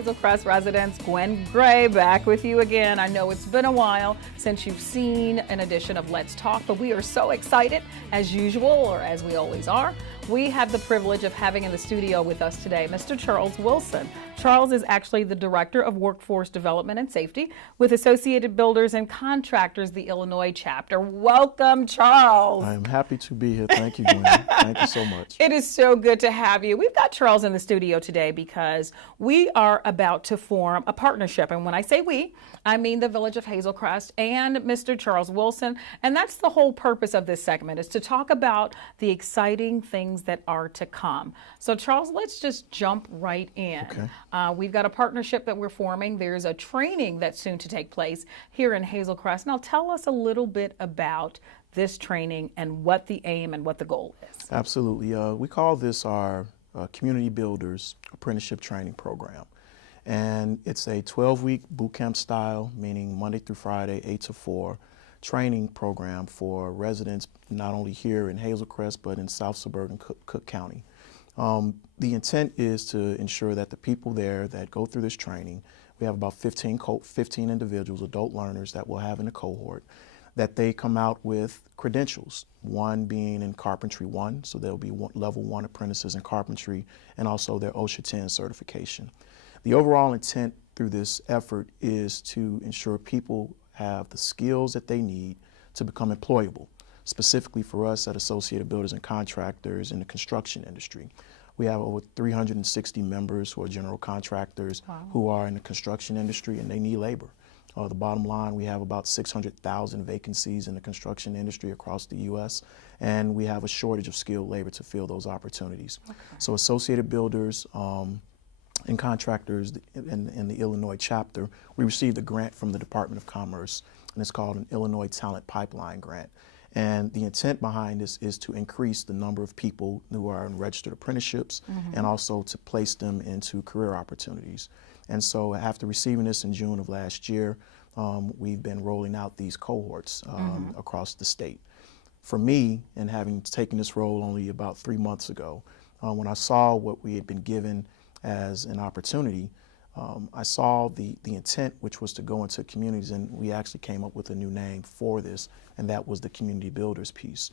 Hazel Crest residents, Gwen Gray, back with you again. I know it's been a while since you've seen an edition of Let's Talk, but we are so excited, as usual, or as we always are. We have the privilege of having in the studio with us today Mr. Charles Wilson. Charles is actually the Director of Workforce Development and Safety with Associated Builders and Contractors, the Illinois chapter. Welcome, Charles. I am happy to be here. Thank you, Gwen. Thank you so much. It is so good to have you. We've got Charles in the studio today because we are about to form a partnership. And when I say we, I mean the Village of Hazel Crest and Mr. Charles Wilson. And that's the whole purpose of this segment, is to talk about the exciting things that are to come. So Charles, let's just jump right in. Okay. We've got a partnership that we're forming. There's a training that's soon to take place here in Hazel Crest. Now tell us a little bit about this training and what the aim and what the goal is. Absolutely. We call this our Community Builders Apprenticeship Training Program. And it's a 12-week boot camp style, meaning Monday through Friday, 8 to 4, training program for residents not only here in Hazel Crest, but in South Suburban Cook County. The intent is to ensure that the people there that go through this training, we have about 15 individuals, adult learners that we'll have in the cohort, that they come out with credentials, one being in Carpentry 1, so they'll be level 1 apprentices in Carpentry, and also their OSHA 10 certification. The overall intent through this effort is to ensure people have the skills that they need to become employable, specifically for us at Associated Builders and Contractors in the construction industry. We have over 360 members who are general contractors. Wow. Who are in the construction industry, and they need labor. The bottom line, we have about 600,000 vacancies in the construction industry across the U.S., and we have a shortage of skilled labor to fill those opportunities. Okay. So Associated Builders and Contractors in the Illinois chapter, we received a grant from the Department of Commerce, and it's called an Illinois Talent Pipeline Grant. And the intent behind this is to increase the number of people who are in registered apprenticeships, and also to place them into career opportunities. And so after receiving this in June of last year, we've been rolling out these cohorts across the state. For me, and having taken this role only about 3 months ago, when I saw what we had been given as an opportunity, I saw the intent, which was to go into communities, and we actually came up with a new name for this, and that was the Community Builders piece.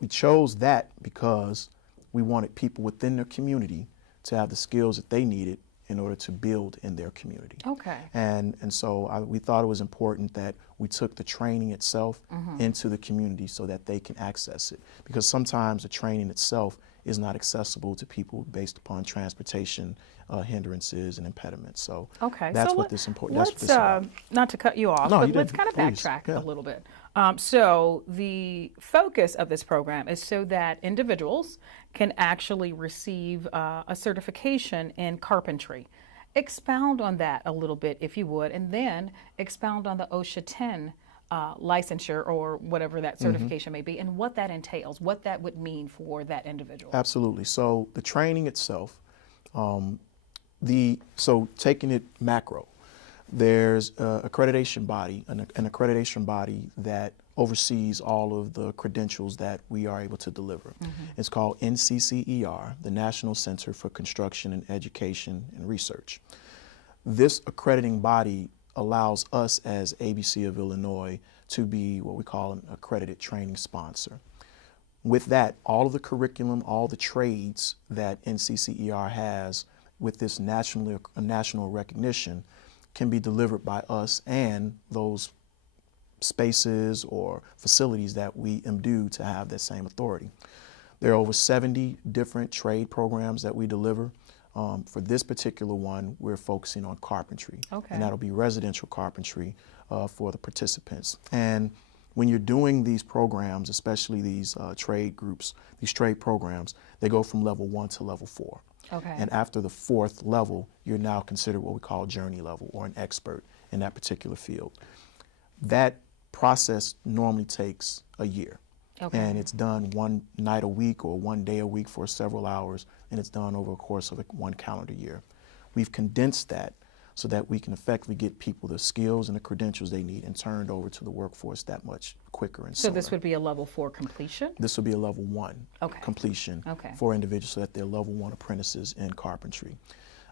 We chose that because we wanted people within their community to have the skills that they needed in order to build in their community. Okay. And so we thought it was important that we took the training itself into the community so that they can access it. Because sometimes the training itself is not accessible to people based upon transportation hindrances and impediments. So that's what this important. Let's not to cut you off, no, but let's kind of backtrack a little bit. So the focus of this program is so that individuals can actually receive a certification in carpentry. Expound on that a little bit, if you would, and then expound on the OSHA 10 licensure or whatever that certification may be, and what that entails, what that would mean for that individual. Absolutely. So the training itself, so taking it macro, there's an accreditation body that oversees all of the credentials that we are able to deliver. It's called NCCER, the National Center for Construction and Education and Research. This accrediting body allows us as ABC of Illinois to be what we call an accredited training sponsor. With that, all of the curriculum, all the trades that NCCER has with this national recognition can be delivered by us and those spaces or facilities that we imbue to have that same authority. There are over 70 different trade programs that we deliver. For this particular one, we're focusing on carpentry, and that'll be residential carpentry for the participants. And when you're doing these programs, especially these trade groups, these trade programs, they go from level 1 to level 4. And after the 4th level, you're now considered what we call journey level, or an expert in that particular field. That process normally takes a year. And it's done one night a week or one day a week for several hours, and it's done over a course of one calendar year. We've condensed that so that we can effectively get people the skills and the credentials they need and turned over to the workforce that much quicker and sooner. So this would be a level 4 completion? This would be a level 1 completion for individuals so that they're level 1 apprentices in carpentry.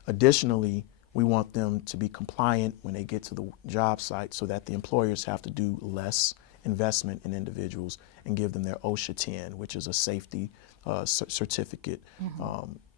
Additionally, We want them to be compliant when they get to the job site so that the employers have to do less investment in individuals and give them their OSHA 10, which is a safety certificate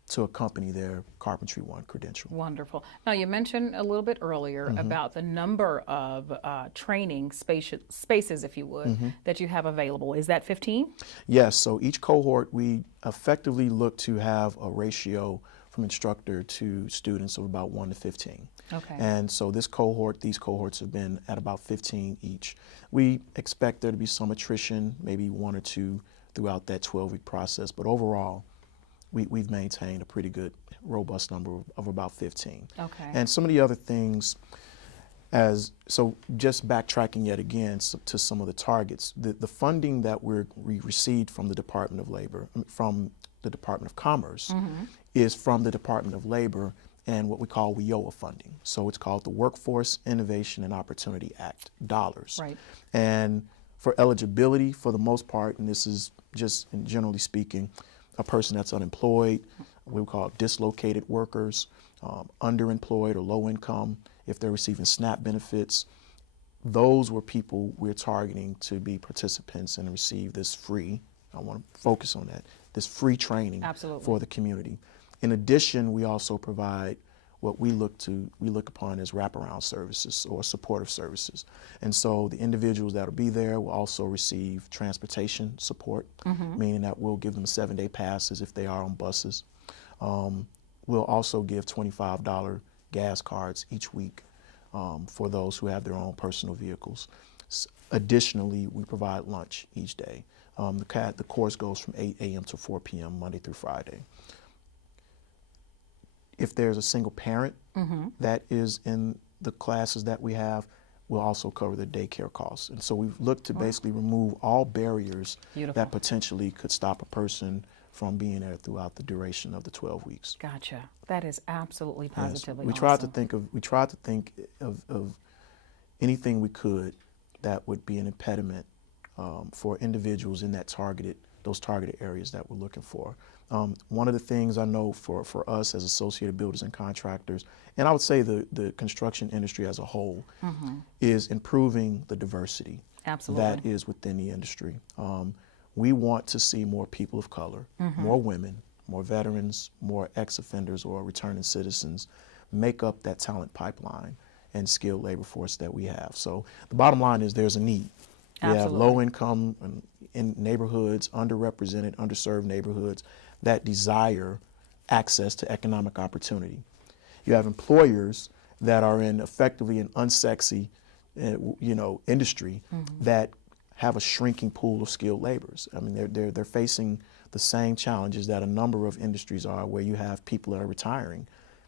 to accompany their Carpentry 1 credential. Wonderful. Now, you mentioned a little bit earlier about the number of training spaces, if you would, that you have available. Is that 15? Yes, so each cohort, we effectively look to have a ratio from instructor to students of about 1 to 15. Okay. And so these cohorts have been at about 15 each. We expect there to be some attrition, maybe 1 or 2 throughout that 12-week process, but overall, we've maintained a pretty good, robust number of about 15. Okay. And some of the other things, so just backtracking yet again to some of the targets, the funding that we received from the Department of Labor, from the Department of Commerce, is from the Department of Labor and what we call WIOA funding. So it's called the Workforce Innovation and Opportunity Act dollars. Right. And for eligibility, for the most part, and this is just generally speaking, a person that's unemployed, we would call it dislocated workers, underemployed or low income, if they're receiving SNAP benefits, those were people we're targeting to be participants and receive this free, I want to focus on that, this free training Absolutely. for the community. In addition, we also provide what we look upon as wraparound services or supportive services. And so the individuals that will be there will also receive transportation support, meaning that we'll give them 7-day passes if they are on buses. We'll also give $25 gas cards each week for those who have their own personal vehicles. Additionally, we provide lunch each day. The course goes from 8 a.m. to 4 p.m. Monday through Friday. If there's a single parent that is in the classes that we have, we'll also cover the daycare costs. And so we've looked to basically remove all barriers that potentially could stop a person from being there throughout the duration of the 12 weeks. Gotcha. That is absolutely positively We awesome. tried to think of anything we could that would be an impediment for individuals in those targeted areas that we're looking for. One of the things I know for us as associated builders and contractors, and I would say the construction industry as a whole, is improving the diversity that is within the industry. We want to see more people of color, more women, more veterans, more ex-offenders or returning citizens make up that talent pipeline and skilled labor force that we have. So the bottom line is there's a need. We have low income in neighborhoods, underrepresented, underserved neighborhoods that desire access to economic opportunity. You have employers that are in effectively an unsexy, industry that have a shrinking pool of skilled laborers. I mean, they're facing the same challenges that a number of industries are, where you have people that are retiring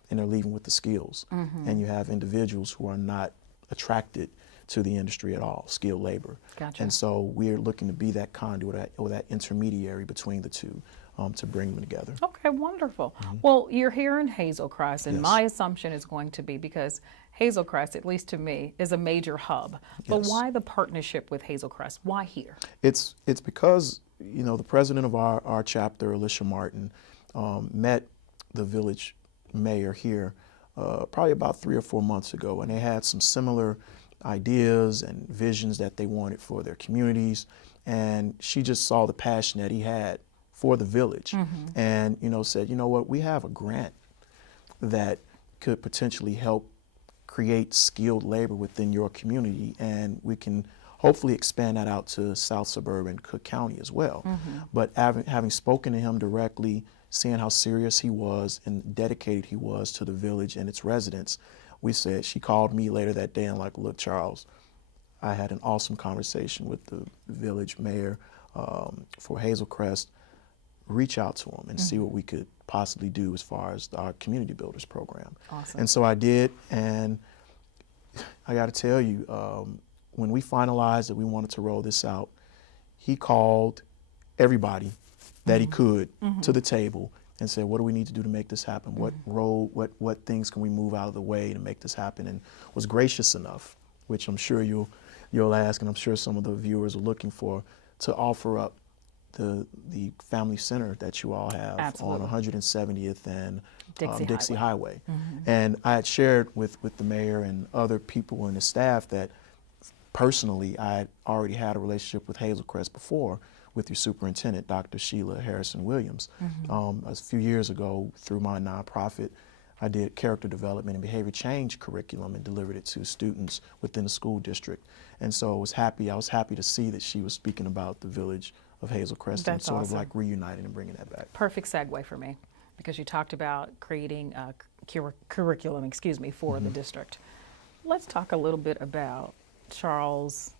and they're leaving with the skills, and you have individuals who are not attracted to the industry at all, skilled labor. Gotcha. And so we're looking to be that conduit or that intermediary between the two to bring them together. Okay, wonderful. Well, you're here in Hazel Crest, and my assumption is going to be because Hazel Crest, at least to me, is a major hub. But why the partnership with Hazel Crest? Why here? It's because, the president of our chapter, Alicia Martin, met the village mayor here probably about 3 or 4 months ago, and they had some similar ideas and visions that they wanted for their communities, and she just saw the passion that he had for the village, and said, what, we have a grant that could potentially help create skilled labor within your community, and we can hopefully expand that out to South Suburban Cook County as well. But having spoken to him directly, seeing how serious he was and dedicated he was to the village and its residents, she called me later that day and like, look, Charles, I had an awesome conversation with the village mayor for Hazel Crest. Reach out to him and see what we could possibly do as far as our community builders program. Awesome. And so I did, and I got to tell you, when we finalized that we wanted to roll this out, he called everybody that he could to the table and said, what do we need to do to make this happen? What things can we move out of the way to make this happen? And was gracious enough, which I'm sure you'll ask, and I'm sure some of the viewers are looking for, to offer up the family center that you all have Absolutely. on 170th and Dixie Highway. And I had shared with the mayor and other people in the staff that personally I had already had a relationship with Hazel Crest before with your superintendent, Dr. Sheila Harrison Williams. A few years ago, through my nonprofit, I did character development and behavior change curriculum and delivered it to students within the school district. And so I was happy to see that she was speaking about the Village of Hazel Crest and That's sort of awesome. like reuniting and bringing that back. Perfect segue for me, because you talked about creating a curriculum, for the district. Let's talk a little bit about Charles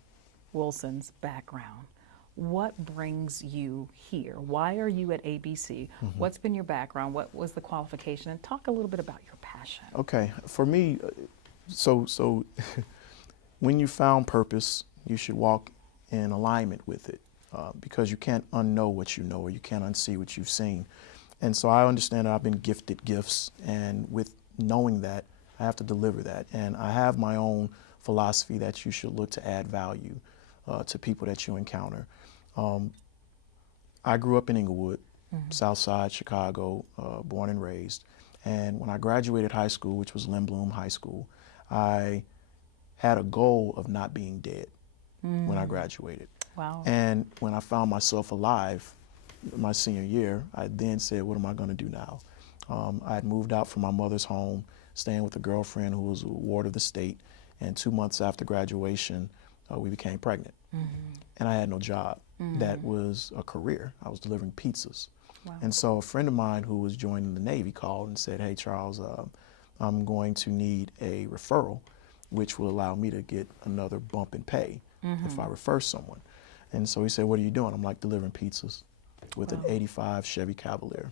Wilson's background. What brings you here? Why are you at ABC? What's been your background? What was the qualification? And talk a little bit about your passion. Okay, for me, so when you found purpose, you should walk in alignment with it, because you can't unknow what you know, or you can't unsee what you've seen. And so I understand that I've been gifted gifts, and with knowing that, I have to deliver that. And I have my own philosophy that you should look to add value to people that you encounter. I grew up in Inglewood, South Side, Chicago, born and raised. And when I graduated high school, which was Lindblom High School, I had a goal of not being dead when I graduated. Wow. And when I found myself alive my senior year, I then said, what am I going to do now? I had moved out from my mother's home, staying with a girlfriend who was a ward of the state. And 2 months after graduation, we became pregnant. And I had no job. That was a career. I was delivering pizzas. Wow. And so a friend of mine who was joining the Navy called and said, hey, Charles, I'm going to need a referral, which will allow me to get another bump in pay if I refer someone. And so he said, what are you doing? I'm like, delivering pizzas with an 85 Chevy Cavalier.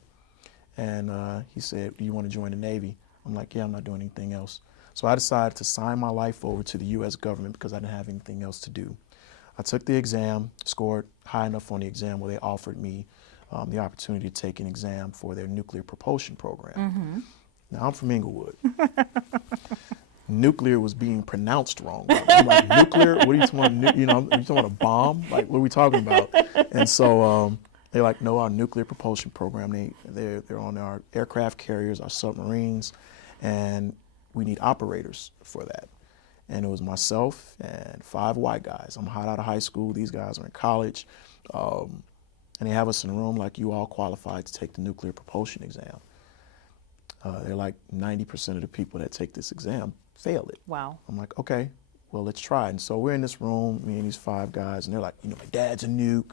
And he said, do you want to join the Navy? I'm like, yeah, I'm not doing anything else. So I decided to sign my life over to the U.S. government because I didn't have anything else to do. I took the exam, scored high enough on the exam where they offered me the opportunity to take an exam for their nuclear propulsion program. Now, I'm from Inglewood. Nuclear was being pronounced wrong. I'm like, nuclear? What are you talking about? You talking about a bomb? Like, what are we talking about? And so they're like, no, our nuclear propulsion program, they're on our aircraft carriers, our submarines, and we need operators for that. And it was myself and 5 white guys. I'm hot out of high school. These guys are in college. And they have us in a room like, you all qualified to take the nuclear propulsion exam. They're like, 90% of the people that take this exam fail it. Wow. I'm like, okay, well, let's try it. And so we're in this room, me and these 5 guys, and they're like, my dad's a nuke,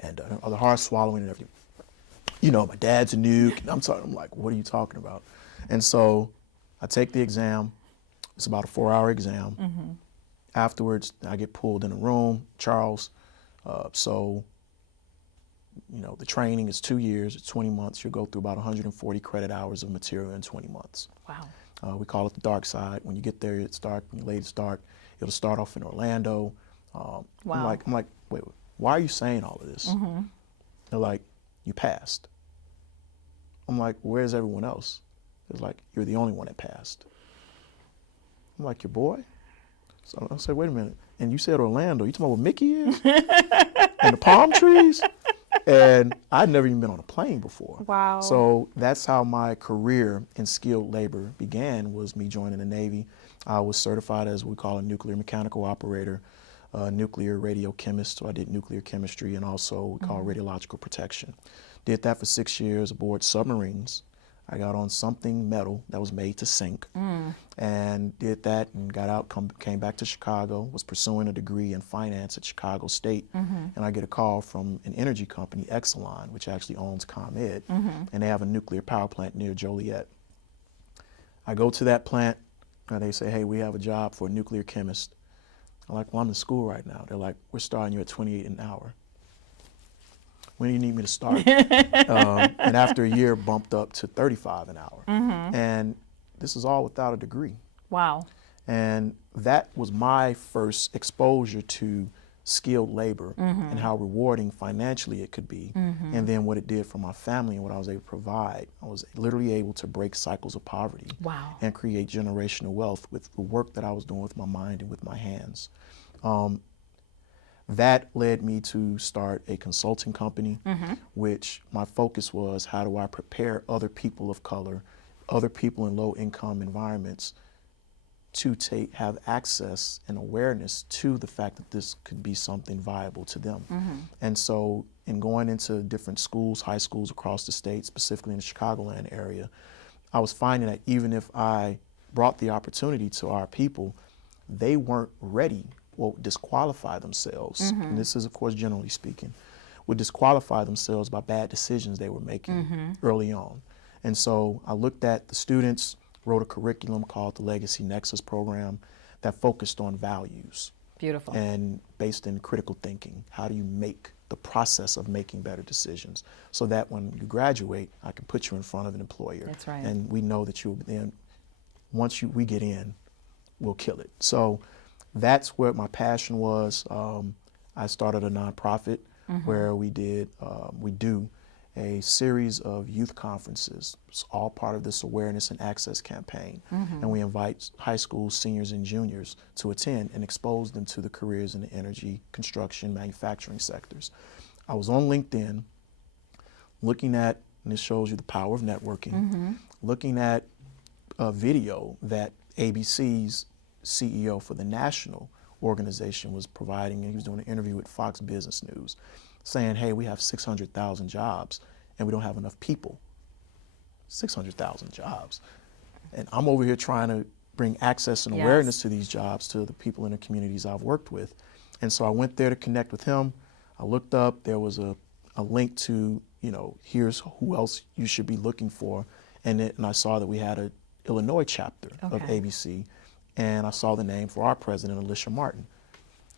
and the hard swallowing and everything. My dad's a nuke. And I'm like, what are you talking about? And so I take the exam. It's about a 4-hour exam. Afterwards, I get pulled in a room, Charles. The training is 2 years, it's 20 months. You'll go through about 140 credit hours of material in 20 months. Wow. We call it the dark side. When you get there, it's dark. When you lay, it's dark. It'll start off in Orlando. Wow. I'm like, wait, why are you saying all of this? They're like, you passed. I'm like, where's everyone else? It's like, you're the only one that passed. I'm like, your boy? So I said, wait a minute. And you said Orlando. You talking about what Mickey is? And the palm trees? And I'd never even been on a plane before. Wow. So that's how my career in skilled labor began, was me joining the Navy. I was certified as we call a nuclear mechanical operator, nuclear radiochemist. So I did nuclear chemistry and also we call radiological protection. Did that for 6 years aboard submarines. I got on something metal that was made to sink and did that and got out, came back to Chicago, was pursuing a degree in finance at Chicago State. And I get a call from an energy company, Exelon, which actually owns ComEd, and they have a nuclear power plant near Joliet. I go to that plant and they say, hey, we have a job for a nuclear chemist. I'm like, well, I'm in school right now. They're like, we're starting you at $28 an hour. When do you need me to start? And after a year, bumped up to $35 an hour. And this is all without a degree. Wow. And that was my first exposure to skilled labor and how rewarding financially it could be. And then what it did for my family and what I was able to provide. I was literally able to break cycles of poverty. Wow. And create generational wealth with the work that I was doing with my mind and with my hands. that led me to start a consulting company, which my focus was, how do I prepare other people of color, other people in low income environments to have access and awareness to the fact that this could be something viable to them. And so in going into different schools, high schools across the state, specifically in the Chicagoland area, I was finding that even if I brought the opportunity to our people, they weren't ready or disqualify themselves, and this is of course generally speaking, would disqualify themselves by bad decisions they were making early on. And so I looked at the students, wrote a curriculum called the Legacy Nexus program that focused on values. Beautiful. And based in critical thinking. How do you make the process of making better decisions so that when you graduate, I can put you in front of an employer. That's right. And we know that you'll then, once we get in, we'll kill it. So that's where my passion was. I started a nonprofit where we do a series of youth conferences. It's all part of this awareness and access campaign. And we invite high school seniors and juniors to attend and expose them to the careers in the energy, construction, manufacturing sectors. I was on LinkedIn looking at, and this shows you the power of networking, looking at a video that ABC's CEO for the national organization was providing, and he was doing an interview with Fox Business News, saying, hey, we have 600,000 jobs and we don't have enough people. 600,000 jobs. And I'm over here trying to bring access and awareness to these jobs to the people in the communities I've worked with. And so I went there to connect with him. I looked up, there was a link to, here's who else you should be looking for. And I saw that we had an Illinois chapter of ABC. And I saw the name for our president, Alicia Martin.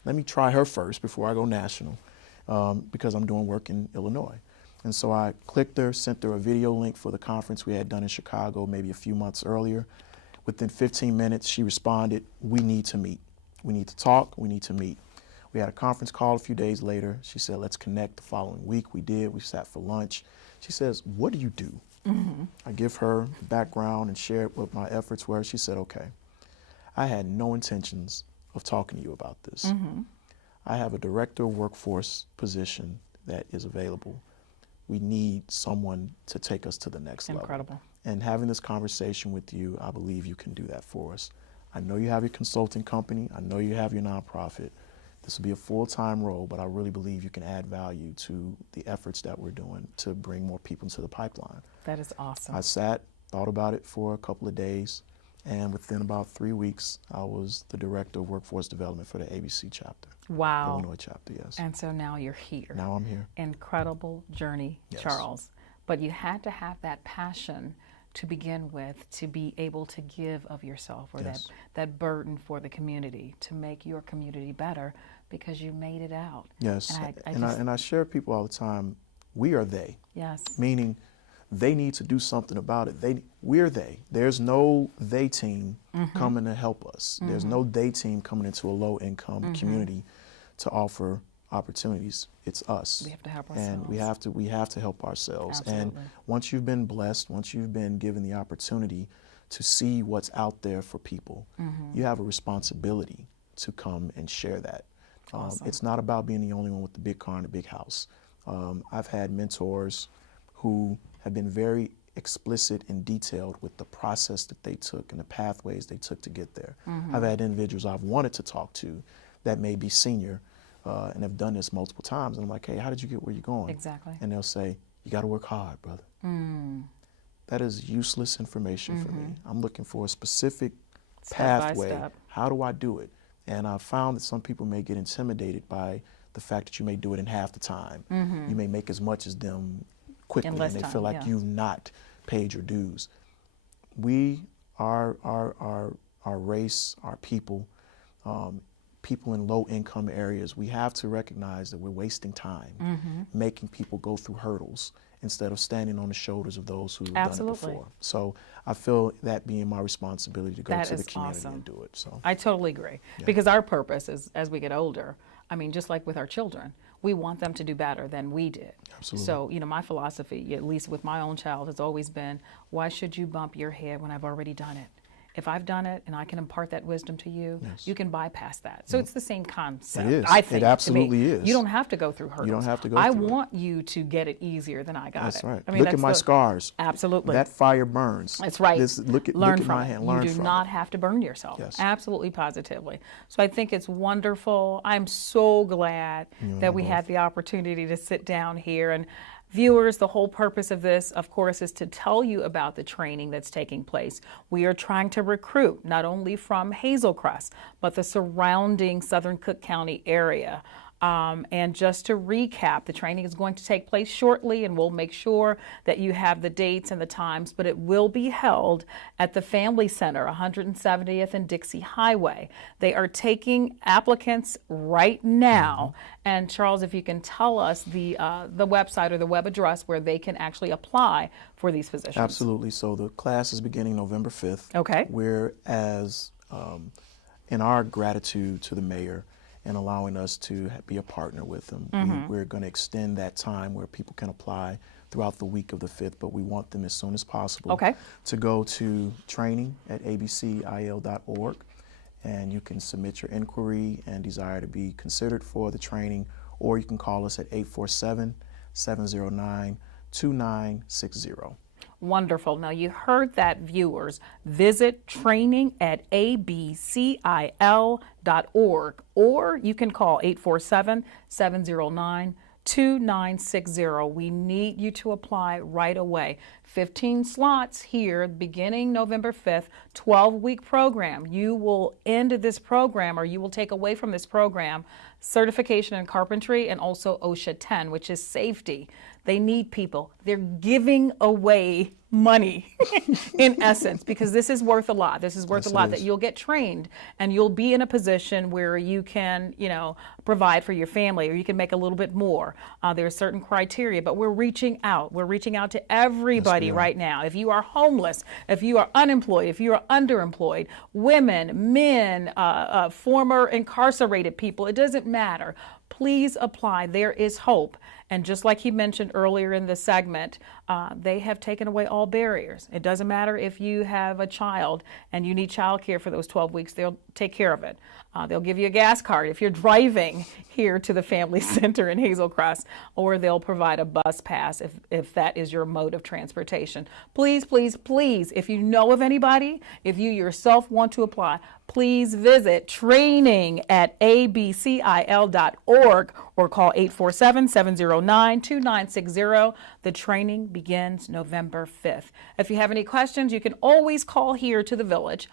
Let me try her first before I go national, because I'm doing work in Illinois. And so I clicked her, sent her a video link for the conference we had done in Chicago maybe a few months earlier. Within 15 minutes, she responded, we need to meet. We need to talk, we need to meet. We had a conference call a few days later. She said, let's connect the following week. We did, we sat for lunch. She says, what do you do? I give her the background and share what my efforts were. She said, okay, I had no intentions of talking to you about this. I have a director of workforce position that is available. We need someone to take us to the next level. Incredible. And having this conversation with you, I believe you can do that for us. I know you have your consulting company. I know you have your nonprofit. This will be a full-time role, but I really believe you can add value to the efforts that we're doing to bring more people into the pipeline. That is awesome. I sat, thought about it for a couple of days, and within about 3 weeks, I was the director of workforce development for the ABC chapter. Wow. Illinois chapter, yes. And so now you're here. Now I'm here. Incredible journey, Yes. Charles. But you had to have that passion to begin with, to be able to give of yourself, or Yes. that burden for the community, to make your community better, because you made it out. Yes, And I share with people all the time, we are they. Yes. Meaning they need to do something about it. We're they. There's no they team coming to help us. There's no they team coming into a low income community to offer opportunities. It's us. We have to help ourselves. And we have to help ourselves. Absolutely. And once you've been blessed, once you've been given the opportunity to see what's out there for people, you have a responsibility to come and share that. Awesome. It's not about being the only one with the big car and the big house. I've had mentors who have been very explicit and detailed with the process that they took and the pathways they took to get there. I've had individuals I've wanted to talk to that may be senior and have done this multiple times. And I'm like, hey, how did you get where you're going? Exactly. And they'll say, you got to work hard, brother. That is useless information for me. I'm looking for a specific pathway. Step by step. How do I do it? And I've found that some people may get intimidated by the fact that you may do it in half the time. You may make as much as them quickly, In less and they time, feel like yeah. you've not paid your dues. We, our race, our people, people in low income areas, we have to recognize that we're wasting time making people go through hurdles instead of standing on the shoulders of those who have done it Absolutely. before. So I feel that being my responsibility to go That to the is community awesome. and do it. So I totally agree. Because our purpose is, as we get older, I mean, just like with our children, we want them to do better than we did. Absolutely. So, my philosophy, at least with my own child, has always been, why should you bump your head when I've already done it? if I've done it and I can impart that wisdom to you, Yes. you can bypass that. So it's the same concept. It is. I think It absolutely to me. is. You don't have to go through hurdles. You don't have to go I through it. want you to get it easier than I got That's it. right. I mean, Look at that's my scars. Absolutely. That fire burns. That's right. Look at Learn look at from my it. hand. Learn You do from not it. have to burn yourself. Yes. Absolutely, positively. So I think it's wonderful. I'm so glad that we had the opportunity to sit down here. And viewers, the whole purpose of this, of course, is to tell you about the training that's taking place. We are trying to recruit not only from Hazel Crest, but the surrounding Southern Cook County area. And just to recap, the training is going to take place shortly, and we'll make sure that you have the dates and the times, but it will be held at the Family Center, 170th and Dixie Highway. They are taking applicants right now. And Charles, if you can tell us the website or the web address where they can actually apply for these positions. Absolutely. So the class is beginning November 5th. Okay. Whereas in our gratitude to the mayor and allowing us to be a partner with them, we're going to extend that time where people can apply throughout the week of the 5th, but we want them as soon as possible to go to training at abcil.org, and you can submit your inquiry and desire to be considered for the training, or you can call us at 847-709-2960. Wonderful. Now you heard that, viewers. Visit training at abcil.org, or you can call 847-709-2960. We need you to apply right away. 15 slots here beginning November 5th, 12-week program. You will end this program, or you will take away from this program, certification in carpentry and also OSHA 10, which is safety. They need people. They're giving away money in essence, because this is worth a lot. This is worth a lot, that you'll get trained and you'll be in a position where you can, provide for your family, or you can make a little bit more. There are certain criteria, but we're reaching out. We're reaching out to everybody right now. If you are homeless, if you are unemployed, if you are underemployed, women, men, former incarcerated people, it doesn't matter. Please apply. There is hope. And just like he mentioned earlier in the segment, they have taken away all barriers. It doesn't matter if you have a child and you need childcare for those 12 weeks, they'll take care of it. They'll give you a gas card if you're driving here to the Family Center in Hazel Crest, or they'll provide a bus pass if that is your mode of transportation. Please, please, please, if you know of anybody, if you yourself want to apply, please visit training at abcil.org or call 847-709-2960. The training begins November 5th. If you have any questions, you can always call here to the Village.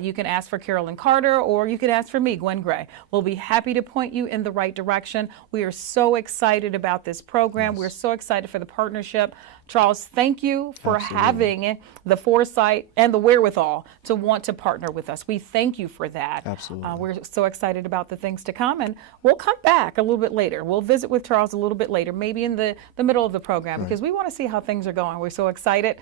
You can ask for Carolyn Carter, or you can ask for me, Gwen Gray. We'll be happy to point you in the right direction. We are so excited about this program. We're so excited for the partnership. Charles, thank you for having the foresight and the wherewithal to want to partner with us. We thank you for that. Absolutely. We're so excited about the things to come, and we'll come back a little bit later. We'll visit with Charles a little bit later, maybe in the middle of the program, because we want to see how things are going. We're so excited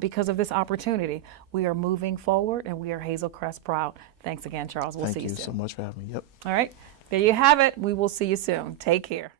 because of this opportunity. We are moving forward, and we are Hazel Crest proud. Thanks again, Charles. We'll see you soon. Thank you so much for having me. Yep. All right. There you have it. We will see you soon. Take care.